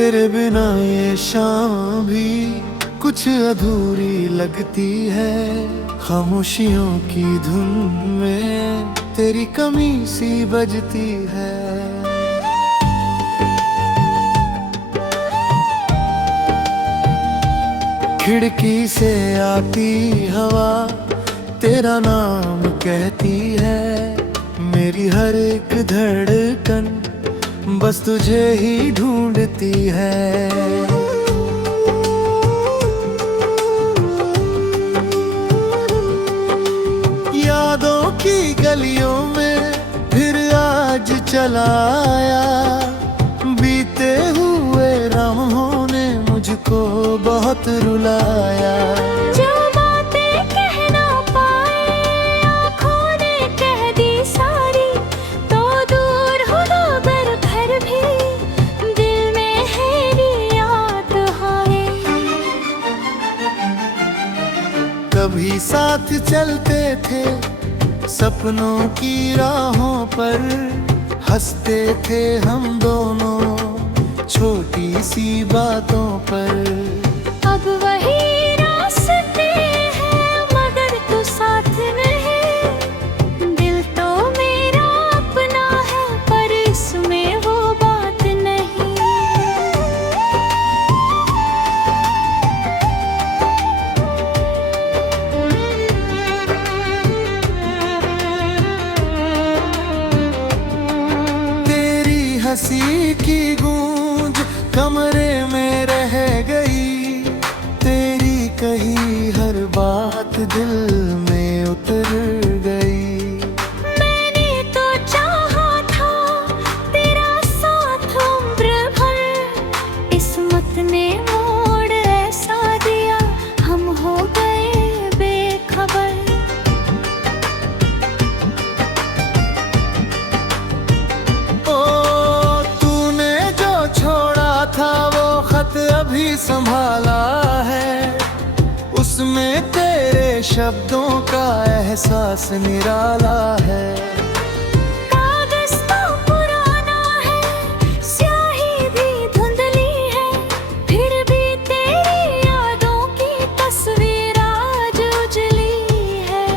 तेरे बिना ये शाम भी कुछ अधूरी लगती है। खामोशियों की धुन में तेरी कमी सी बजती है। खिड़की से आती हवा तेरा नाम कहती है। मेरी हर एक धड़कन बस तुझे ही ढूंढती है। यादों की गलियों में फिर आज चला आया। बीते हुए लम्हों ने मुझको बहुत रुलाया। जो बातें कह ना पाए आँखों ने कह दी सारी, तो दूर हो मगर घर भी दिल में है याद हाय। कभी साथ चलते थे सपनों की राहों पर, हंसते थे हम दोनों छोटी सी बातों पर। अब वही रास्ते हैं मगर तू साथ नहीं। दिल तो मेरा अपना है पर इसमें वो बात नहीं। तेरी हंसी की गूंज कमरे में रह गई। तेरी कही हर बात दिल में उतर गई। मैंने तो चाहा था तेरा साथ उम्र भर, किस्मत ने मोड़ ऐसा दिया हम हो गए बेखबर। ओ तूने जो छोड़ा था वो खत अभी संभाला है। उसमें तेरे शब्दों का एहसास निराला है। कागज तो पुराना है, स्याही भी धुंधली है, फिर भी तेरी यादों की तस्वीर आज उजली है।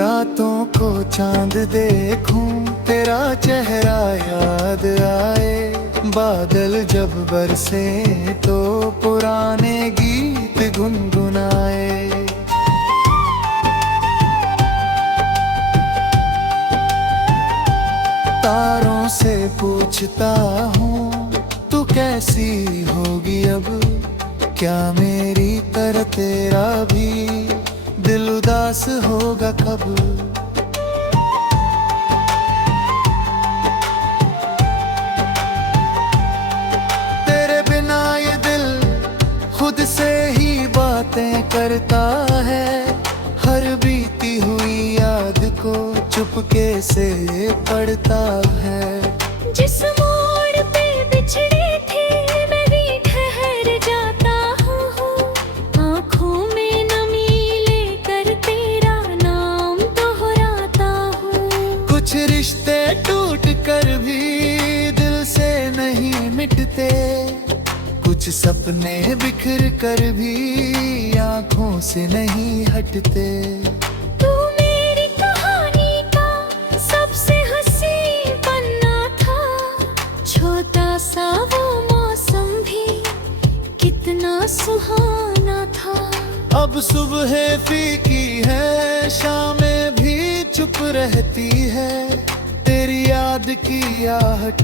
रातों को चांद देखूं तेरा चेहरा याद आए। बादल जब बरसे तो पुराने गीत गुनगुनाए। तारों से पूछता हूँ तू कैसी होगी अब। क्या मेरी तरह तेरा भी दिल उदास होगा कब। तेरे बिना ये दिल खुद से ही बातें करता है। हर बीती हुई याद को चुपके से पढ़ता है। जिस मोड़ पे बिछड़े थे मैं भी ठहर जाता हूँ। आँखों में नमी लेकर तेरा नाम दोहराता हूँ। कुछ रिश्ते टूट कर भी दिल से नहीं मिटते। कुछ सपने बिखर कर भी आँखों से नहीं हटते। तू मेरी कहानी का सबसे हंसी पन्ना था। छोटा सा वो मौसम भी कितना सुहाना था। अब सुबह फीकी है शामें भी चुप रहती है। तेरी याद की आहट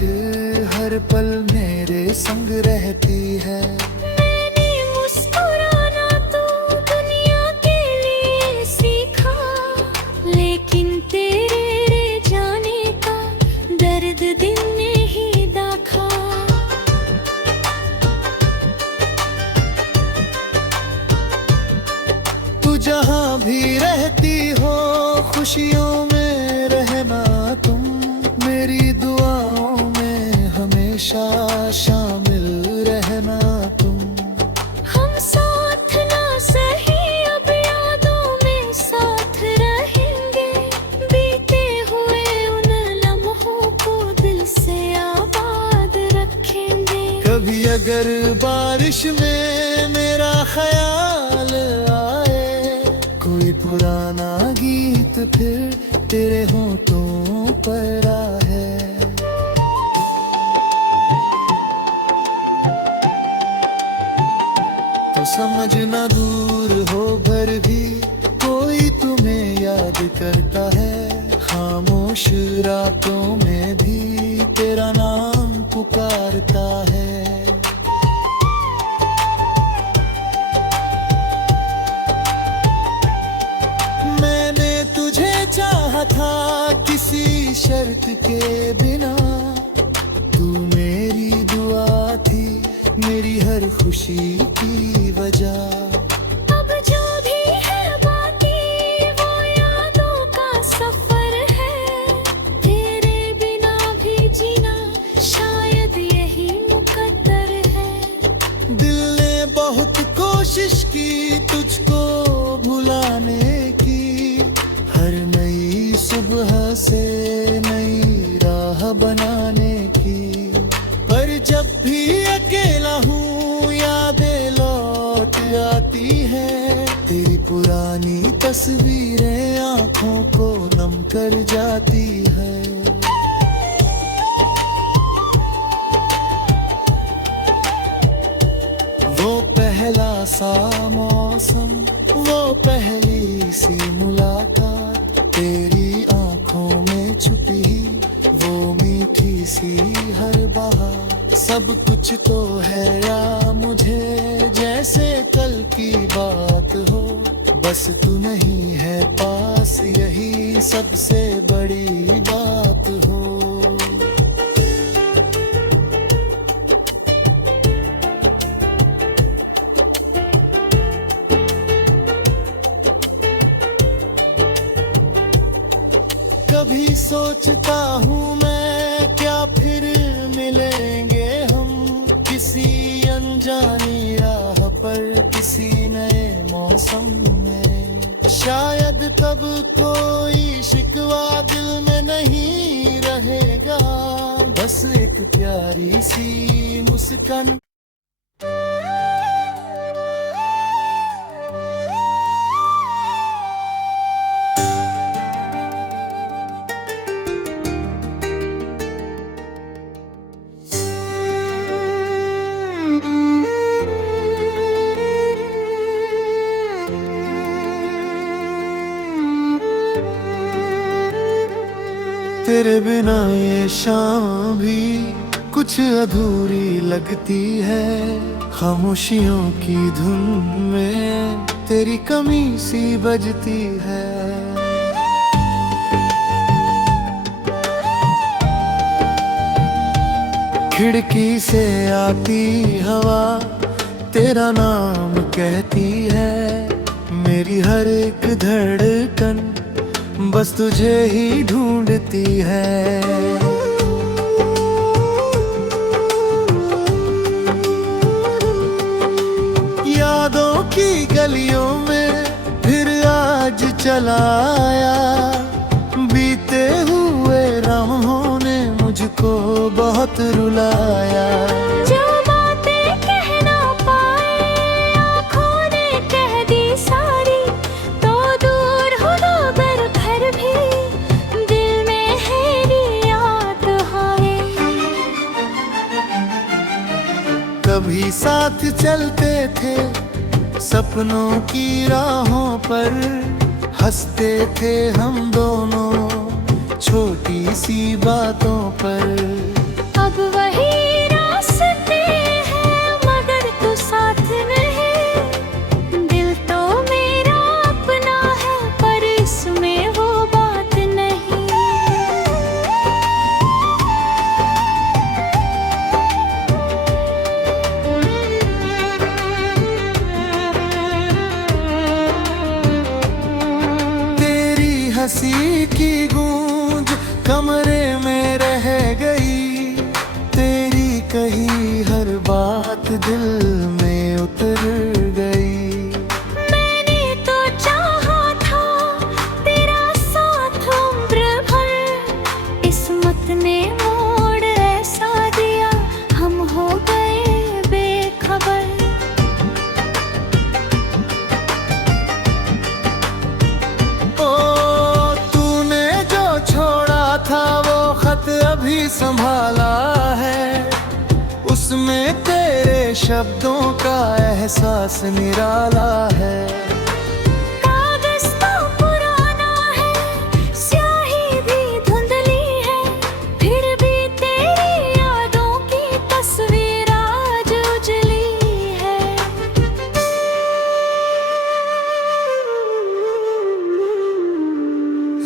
हर पल मेरे संग रहती है। मैंने मुस्कुराना तो दुनिया के लिए सीखा, लेकिन तेरे रे जाने का दर्द दिन ने ही दाखा। तू जहाँ भी रहती हो खुशियों में रहना तुम। मेरी दुआओं में हमेशा शामिल रहना तुम। हम साथ ना सही अब यादों में साथ रहेंगे। बीते हुए कभी अगर बारिश में मेरा ख्याल आए, कोई पुराना गीत फिर तेरे होठों पर आहे। तो समझना दूर हो भर भी कोई तुम्हें याद करता है। खामोश रातों में भी तेरा नाम पुकारता है। मैंने तुझे चाहा था किसी शर्त के बिना, तू मेरी दुआ थी, मेरी हर खुशी की वजह। अब जो भी है बाकी वो यादों का सफर है, तेरे बिना भी जीना शायद यही मुकद्दर है। दिल ने बहुत कोशिश की तुझको भुलाने की, हर नई सुबह से नई राह बनाने की। पर जब भी अकेला हूँ यादें लौट आती है, तेरी पुरानी तस्वीरें आंखों को नम कर जाती है। वो पहला सा मौसम, वो पहली सी मुलाकात, तेरी आंखों में छुपी वो मीठी सी हर बहार। सब कुछ तो है या मुझे जैसे कल की बात हो, बस तू नहीं है पास, यही सबसे बड़ी बात हो। कभी सोचता हूँ मैं क्या फिर मिलेंगे हम, किसी अनजानी राह पर किसी नए मौसम में। शायद तब कोई शिकवा दिल में नहीं रहेगा, बस एक प्यारी सी मुस्कान। तेरे बिना ये शाम भी कुछ अधूरी लगती है। खामोशियों की धुन में तेरी कमी सी बजती है। खिड़की से आती हवा तेरा नाम कहती है। मेरी हर एक धड़कन बस तुझे ही ढूंढती है। यादों की गलियों में फिर आज चला आया, बीते हुए लम्हों ने मुझको बहुत रुलाया। जो बातें कह ना पाए आँखों ने कह दी सारी, तो दूर हो मगर घर भी दिल में है याद है। कभी साथ चलते थे सपनों की राहों पर, हंसते थे हम दोनों छोटी सी बातों पर। अब वही रास्ते हैं मगर तू साथ नहीं, दिल तो मेरा अपना है पर इसमें वो बात नहीं। तेरी हंसी की गूंज कमरे में रह गई, तेरी कही हर बात दिल में उतर गई। मैंने तो चाहा था तेरा साथ उम्र भर, किस्मत ने मोड़ ऐसा दिया हम हो गए शब्दों का एहसास निराला है। कागज तो पुराना है, स्याही भी धुंधली है, फिर भी तेरी यादों की तस्वीर आज उजली है।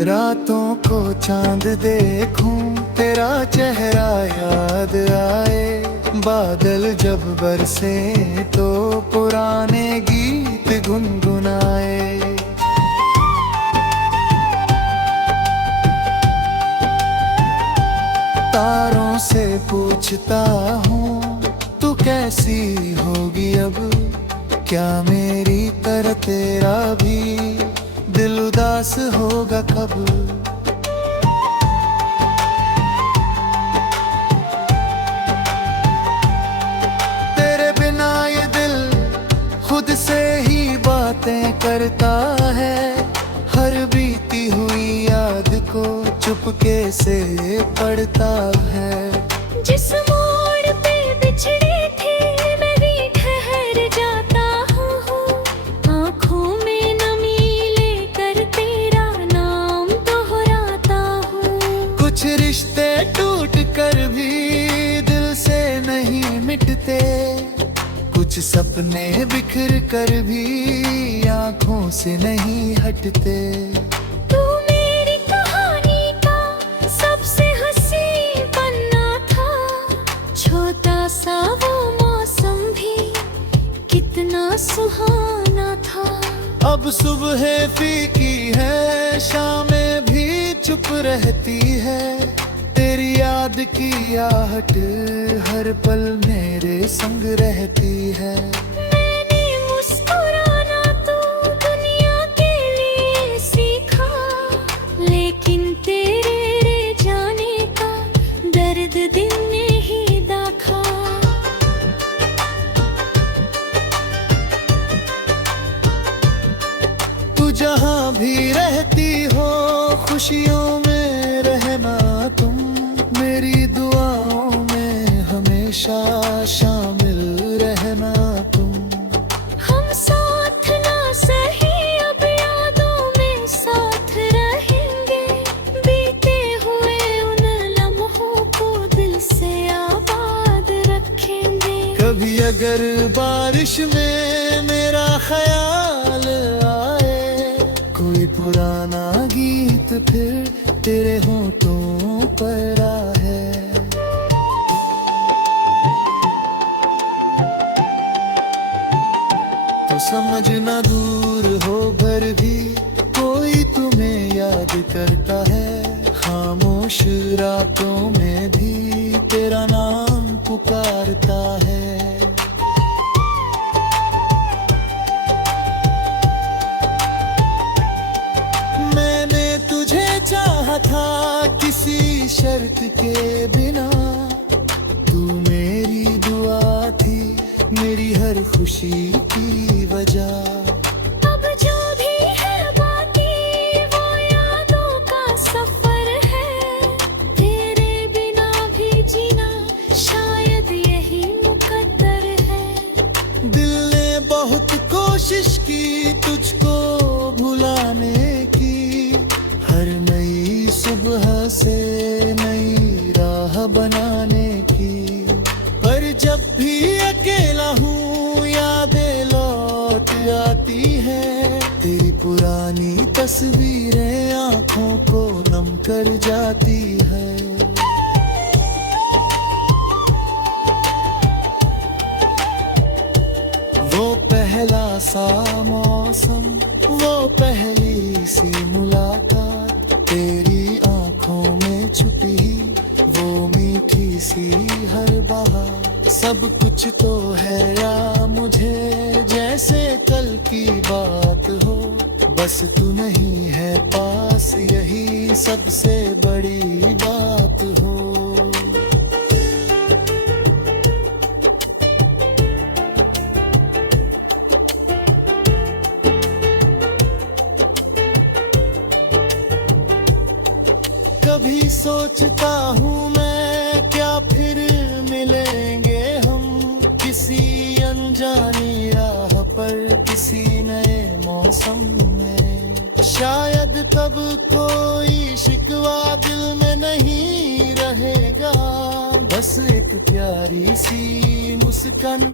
रातों को चांद देखूं, तेरा चेहरा याद आए, बादल जब बरसे तो पुराने गीत गुनगुनाए। तारों से पूछता हूँ तू कैसी होगी अब, क्या मेरी तरह तेरा भी दिल उदास होगा कब। तेरे बिना ये दिल खुद से ही बातें करता है, हर बीती हुई याद को चुपके से पढ़ता है। जिस मोड़ पे बिछड़ी थी मैं भी ठहर जाता हूँ, आँखों में नमी लेकर तेरा नाम दोहराता हूँ। कुछ रिश्ते टूट कर भी दिल से नहीं मिटते, कुछ सपने बिखर कर भी आँखों से नहीं हटते। तू मेरी कहानी का सबसे हंसी पन्ना था, छोटा सा वो मौसम भी कितना सुहाना था। अब सुबह फीकी है, शामें भी चुप रहती है, तेरी याद की आहट हर पल मेरे संग रहती है। मैंने मुस्कुराना तो दुनिया के लिए सीखा, लेकिन तेरे रे जाने का दर्द दिन ने ही दाखा। तू जहाँ भी रहती हो खुशियों में रहना तुम, मेरी दुआओं में हमेशा शामिल रहना तुम। हम साथ ना सही अब यादों में साथ रहेंगे, बीते हुए उन लम्हों को दिल से आबाद रखेंगे। कभी अगर बारिश में मेरा ख्याल आए, कोई पुराना गीत फिर तेरे होठों पर आहे। तो समझना दूर हो घर भी कोई तुम्हें याद करता है, खामोश रातों में भी तेरा नाम पुकारता है। मैंने तुझे चाहा था किसी शर्त के बिना, तू मेरी दुआ थी मेरी हर खुशी की वजह। अब जो भी है बाकी वो यादों का सफर है, तेरे बिना भी जीना शायद यही मुकद्दर है। दिल ने बहुत कोशिश की तुझको भुलाने की, हर नई सुबह से नई राह बनाने की, पर जब भी अकेला हूँ यादें लौट आती है, तेरी पुरानी तस्वीरें आंखों को नम कर जाती है। वो पहला सा मौसम, वो पहली सी मुलाकात, तेरी आंखों में छुपी वो मीठी सी हर बहार। सब कुछ तो है या मुझे जैसे कल की बात हो, बस तू नहीं है पास यही सबसे बड़ी बात हो। कभी सोचता हूँ मैं क्या फिर मिलेंगे हम किसी अनजानी राह पर किसी नए मौसम में, शायद तब कोई शिकवा दिल में नहीं रहेगा, बस एक प्यारी सी मुस्कान।